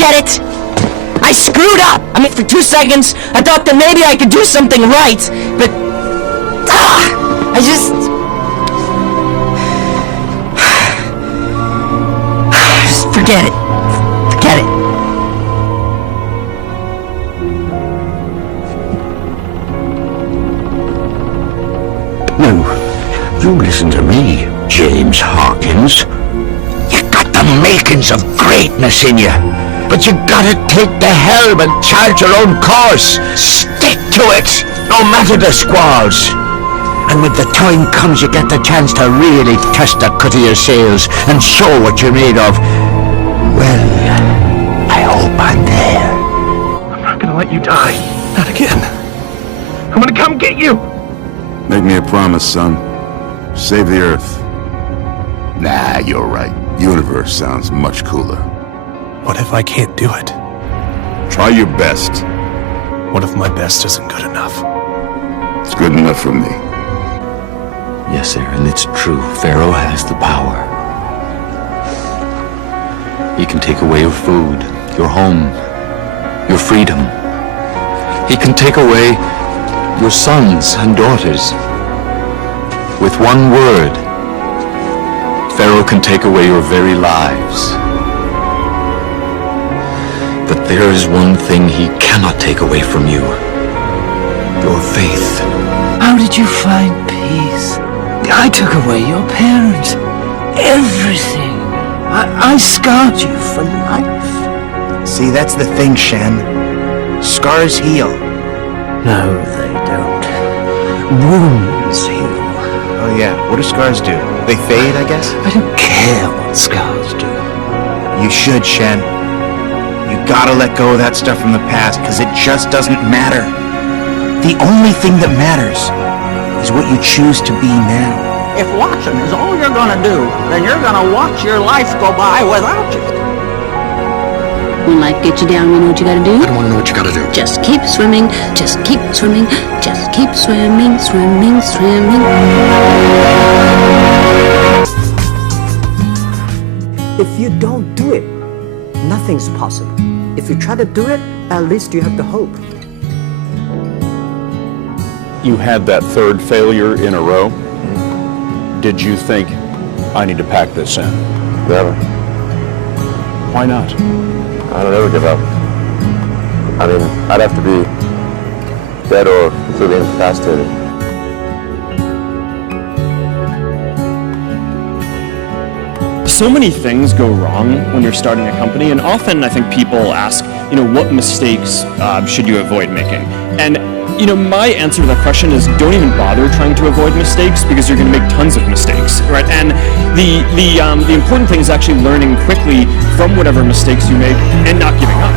Forget it! I screwed up! I mean, for 2 seconds, I thought that maybe I could do something right, but... I just... Just forget it. Forget it. No, you listen to me, James Hawkins. You got the makings of greatness in you, but you gotta take the helm and chart your own course. Stick to it, no matter the squalls. And when the time comes, you get the chance to really test the cut of your sails and show what you're made of. Well, I hope I'm there. I'm not gonna let you die. Not again. I'm gonna come get you. Make me a promise, son. Save the Earth. Nah, you're right. Universe sounds much cooler. What if I can't do it? Try your best. What if my best isn't good enough? It's good enough for me. Yes, Aaron, it's true. Pharaoh has the power. He can take away your food, your home, your freedom. He can take away your sons and daughters. With one word, Pharaoh can take away your very lives. But there is one thing he cannot take away from you. Your faith. How did you find peace? I took away your parents. Everything. I scarred you for life. See, that's the thing, Shen. Scars heal. No, they don't. Wounds heal. Oh yeah, what do scars do? They fade, I guess? I don't care what scars do. You should, Shen. You gotta let go of that stuff from the past, because it just doesn't matter. The only thing that matters is what you choose to be now. If watching is all you're gonna do, then you're gonna watch your life go by without you. When life gets you down, you know what you gotta do? I don't want to know what you gotta do. Just keep swimming, just keep swimming, just keep swimming, swimming, swimming. If you don't do it, nothing's possible. If you try to do it, at least you have the hope. You had that third failure in a row. Did you think, I need to pack this in? Never. Why not? I don't ever give up. I mean, I'd have to be dead or completely incapacitated. So many things go wrong when you're starting a company, and often I think people ask, what mistakes should you avoid making? And my answer to that question is don't even bother trying to avoid mistakes, because you're going to make tons of mistakes, right? And the important thing is actually learning quickly from whatever mistakes you make and not giving up,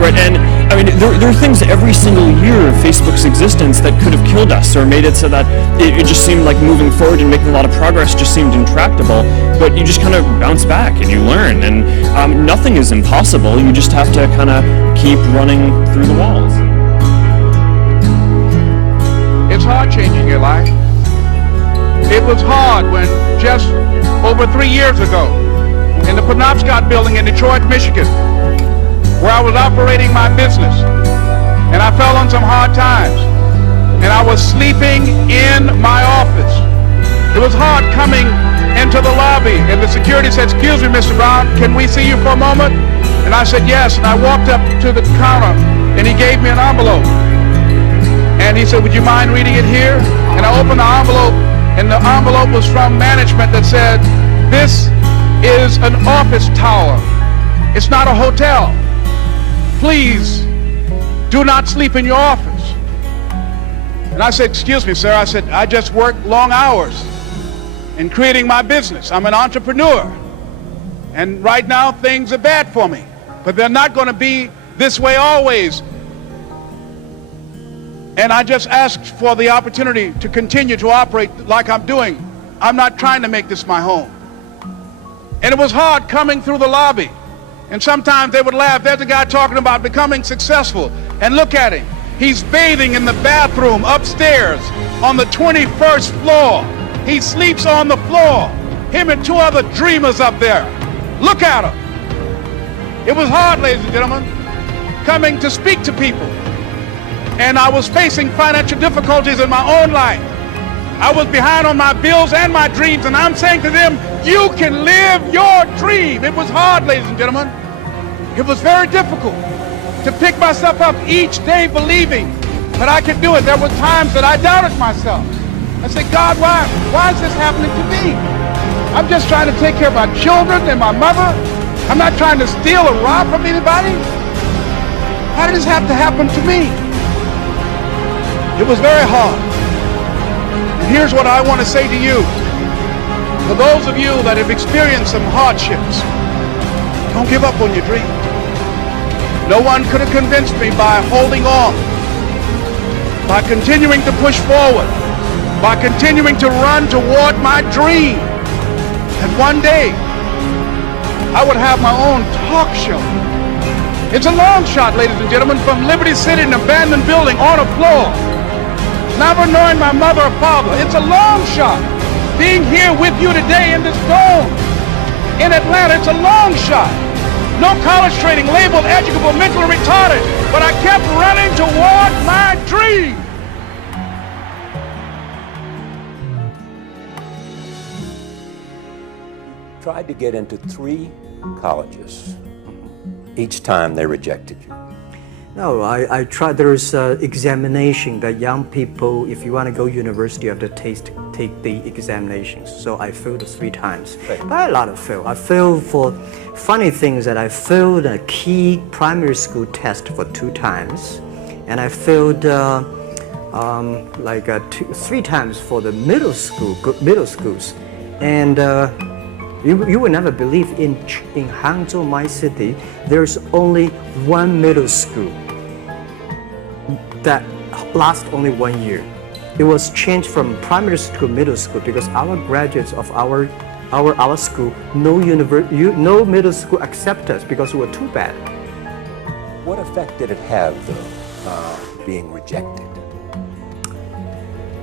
right? And I mean, there are things every single year of Facebook's existence that could have killed us or made it so that it just seemed like moving forward and making a lot of progress just seemed intractable. But you just kind of bounce back and you learn, and nothing is impossible. You just have to kind of keep running through the walls. It's hard changing your life. It was hard when just over 3 years ago in the Penobscot building in Detroit, Michigan, where I was operating my business, and I fell on some hard times, and I was sleeping in my office. It was hard coming into the lobby, and the security said, "Excuse me, Mr. Brown, can we see you for a moment?" And I said, "Yes," and I walked up to the counter, and he gave me an envelope. And he said, "Would you mind reading it here?" And I opened the envelope, and the envelope was from management that said, "This is an office tower. It's not a hotel. Please do not sleep in your office." And I said, "Excuse me, sir." I said, "I just work long hours in creating my business. I'm an entrepreneur. And right now things are bad for me. But they're not going to be this way always. And I just asked for the opportunity to continue to operate like I'm doing. I'm not trying to make this my home." And it was hard coming through the lobby. And sometimes they would laugh. There's a guy talking about becoming successful. And look at him. He's bathing in the bathroom upstairs on the 21st floor. He sleeps on the floor. Him and 2 other dreamers up there. Look at him. It was hard, ladies and gentlemen, coming to speak to people. And I was facing financial difficulties in my own life. I was behind on my bills and my dreams, and I'm saying to them, you can live your dream. It was hard, ladies and gentlemen. It was very difficult to pick myself up each day believing that I could do it. There were times that I doubted myself. I said, God, why is this happening to me? I'm just trying to take care of my children and my mother. I'm not trying to steal or rob from anybody. How did this have to happen to me? It was very hard. And here's what I want to say to you. For those of you that have experienced some hardships, don't give up on your dream. No one could have convinced me by holding on, by continuing to push forward, by continuing to run toward my dream. And one day, I would have my own talk show. It's a long shot, ladies and gentlemen, from Liberty City, an abandoned building on a floor. Never knowing my mother or father. It's a long shot. Being here with you today in this dome in Atlanta, it's a long shot. No college training, labeled educable, mentally retarded, but I kept running toward my dream. Tried to get into 3 colleges. Each time they rejected you. No, I tried. There's examination that young people, if you want to go university, you have to take the examinations. So I failed 3 times. But a lot of fail. I failed for funny things that I failed a key primary school test for 2 times, and I failed 3 times for the middle schools, and. You will never believe in Hangzhou, my city, there's only 1 middle school that lasts only 1 year. It was changed from primary school to middle school because our graduates of our school, no middle school accept us because we were too bad. What effect did it have, though, being rejected?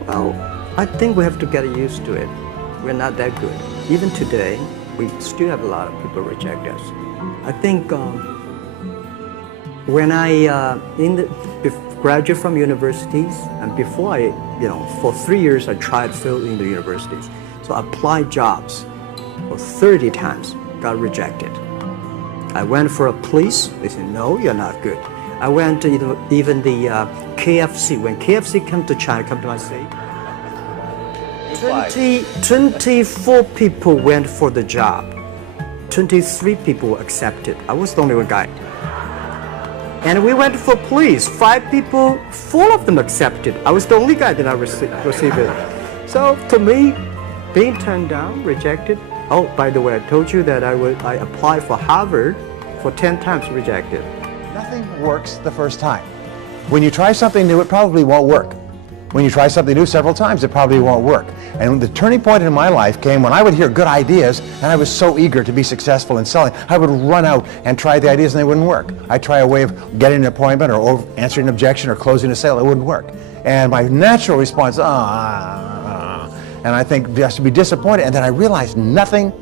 Well, I think we have to get used to it. We're not that good. Even today, we still have a lot of people reject us. I think when I graduate from universities, and before for 3 years I tried filling the universities. So I applied jobs for 30 times, got rejected. I went for a police, they said, no, you're not good. I went to even the KFC. When KFC came to China, come to my city, 24 people went for the job. 23 people accepted. I was the only one guy. And we went for police. 5 people, 4 of them accepted. I was the only guy that I received it. So to me, being turned down, rejected. Oh, by the way, I told you that I applied for Harvard for 10 times, rejected. Nothing works the first time. When you try something new, it probably won't work. When you try something new several times, it probably won't work. And the turning point in my life came when I would hear good ideas, and I was so eager to be successful in selling, I would run out and try the ideas and they wouldn't work. I'd try a way of getting an appointment or answering an objection or closing a sale, it wouldn't work. And my natural response, and I think just to be disappointed, and then I realized nothing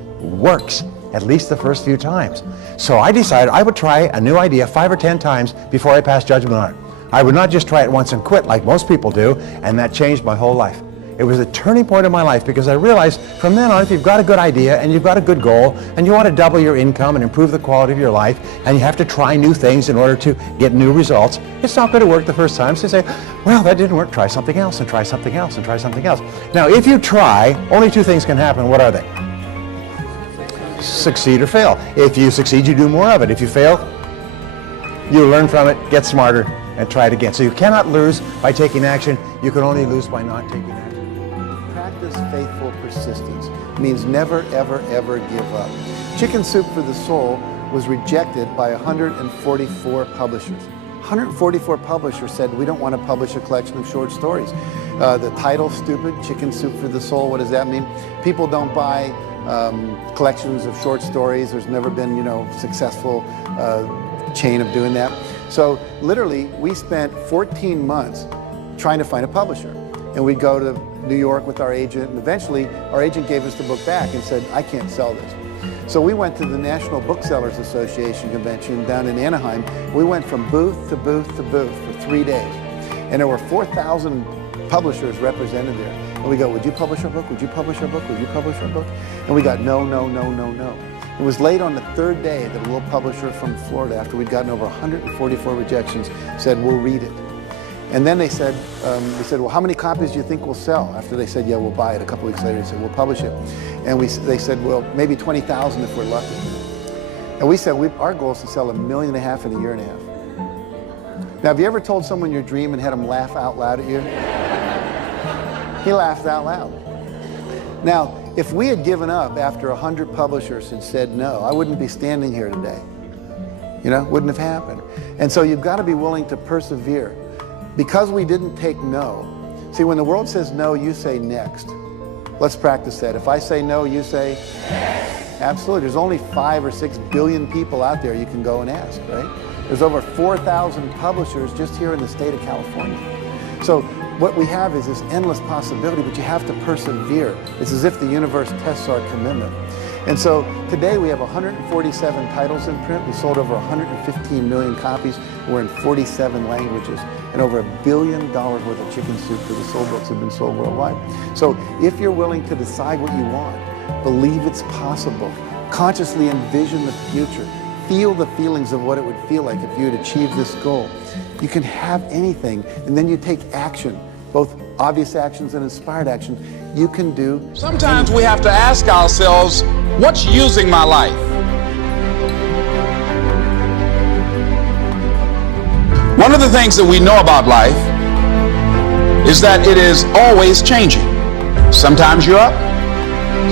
works, at least the first few times. So I decided I would try a new idea 5 or 10 times before I passed judgment on it. I would not just try it once and quit like most people do, and that changed my whole life. It was a turning point in my life because I realized from then on, if you've got a good idea and you've got a good goal and you want to double your income and improve the quality of your life and you have to try new things in order to get new results, it's not going to work the first time. So you say, well, that didn't work, try something else and try something else and try something else. Now, if you try, only 2 things can happen. What are they? Succeed or fail. If you succeed, you do more of it. If you fail, you learn from it, get smarter, and try it again. So you cannot lose by taking action. You can only lose by not taking action. Practice faithful persistence. Means never, ever, ever give up. Chicken Soup for the Soul was rejected by 144 publishers. 144 publishers said, we don't want to publish a collection of short stories. The title's stupid, Chicken Soup for the Soul, what does that mean? People don't buy collections of short stories. There's never been, successful chain of doing that. So literally, we spent 14 months trying to find a publisher. And we'd go to New York with our agent, and eventually our agent gave us the book back and said, I can't sell this. So we went to the National Booksellers Association convention down in Anaheim. We went from booth to booth to booth for 3 days. And there were 4,000 publishers represented there. And we go, would you publish our book? Would you publish our book? Would you publish our book? And we got no, no, no, no, no. It was late on the third day that a little publisher from Florida, after we'd gotten over 144 rejections, said, we'll read it. And then they said, well, how many copies do you think we'll sell? After they said, yeah, we'll buy it. A couple weeks later, they said, we'll publish it. And they said, well, maybe 20,000 if we're lucky. And we said, our goal is to sell 1.5 million in a year and a half. Now, have you ever told someone your dream and had them laugh out loud at you? He laughed out loud. Now, if we had given up after 100 publishers had said no, I wouldn't be standing here today. You know, wouldn't have happened. And so you've got to be willing to persevere. Because we didn't take no. See, when the world says no, you say next. Let's practice that. If I say no, you say next. Absolutely. There's only 5 or 6 billion people out there you can go and ask, right? There's over 4,000 publishers just here in the state of California. So what we have is this endless possibility, but you have to persevere. It's as if the universe tests our commitment. And so today we have 147 titles in print. We sold over 115 million copies. We're in 47 languages. And over $1 billion worth of Chicken Soup for the Soul books have been sold worldwide. So if you're willing to decide what you want, believe it's possible, consciously envision the future, feel the feelings of what it would feel like if you had achieved this goal, you can have anything. And then you take action, both obvious actions and inspired action. You can do. Sometimes we have to ask ourselves, what's using my life? One of the things that we know about life is that it is always changing. Sometimes you're up,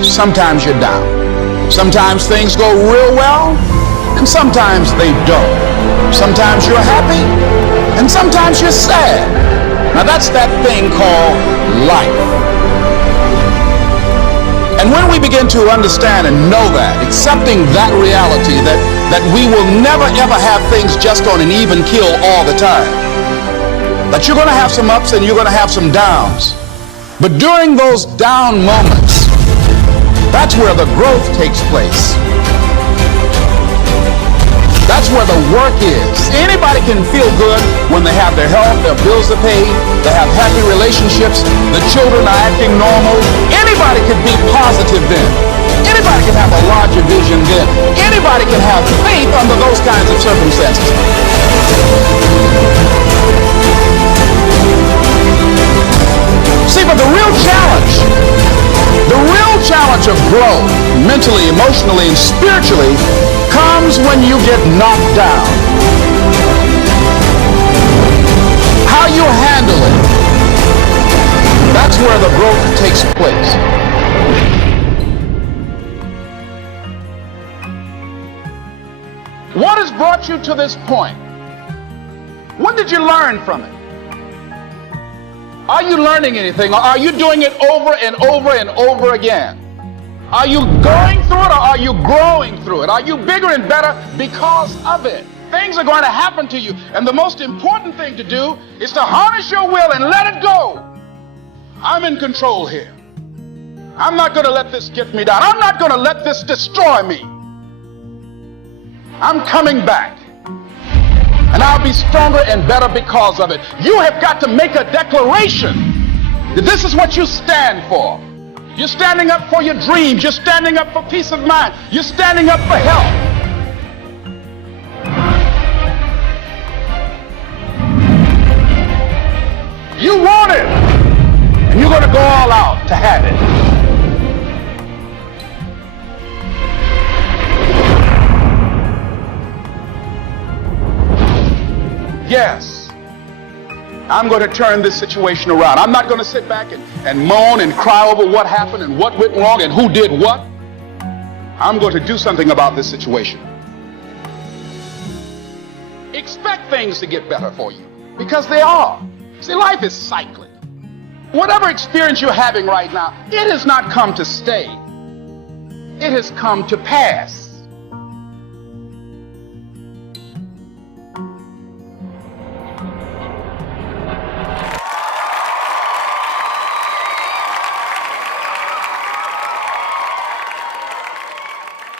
sometimes you're down. Sometimes things go real well, and sometimes they don't. Sometimes you're happy, and sometimes you're sad. Now that's that thing called life. And when we begin to understand and know that, accepting that reality, that we will never ever have things just on an even keel all the time, that you're going to have some ups and you're going to have some downs, but during those down moments, that's where the growth takes place. That's where the work is. Anybody can feel good when they have their health, their bills are paid, they have happy relationships, the children are acting normal. Anybody can be positive then. Anybody can have a larger vision then. Anybody can have faith under those kinds of circumstances. See, but the real challenge of growth, mentally, emotionally, and spiritually, comes when you get knocked down. How you handle it, that's where the growth takes place. What has brought you to this point? What did you learn from it? Are you learning anything, or are you doing it over and over and over again? Are you going through it, or are you growing through it? Are you bigger and better because of it? Things are going to happen to you, and the most important thing to do is to harness your will and let it go. I'm in control here. I'm not going to let this get me down. I'm not going to let this destroy me. I'm coming back. And I'll be stronger and better because of it. You have got to make a declaration that this is what you stand for. You're standing up for your dreams. You're standing up for peace of mind. You're standing up for health. You want it, and you're going to go all out to have it. Yes, I'm going to turn this situation around. I'm not going to sit back and moan and cry over what happened and what went wrong and who did what. I'm going to do something about this situation. Expect things to get better for you, because they are. See, life is cyclic. Whatever experience you're having right now, it has not come to stay. It has come to pass.